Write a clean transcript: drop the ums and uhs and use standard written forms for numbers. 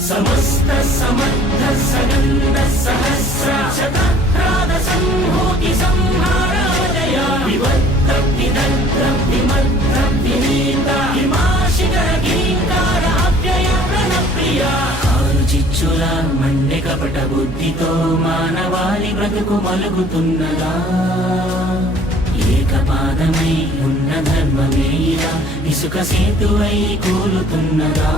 సమస్త సమర్థ సగంధ సహస్ర శతప్రాద సంహూతి సంహారాజయ వివర్త విదగ్ధ విమర్ధ వినీత హిమాశిఖర గిరీంకార అవ్యయ ప్రణప్రియ ఆరు చిచ్చుల మండె కపట బుద్ధితో మానవాళి బ్రతుకు మలుగుతున్నదా ఏకపాదమై ఉన్న ధర్మమే ఇలా ఇసుక సేతువై కూలుతున్నదా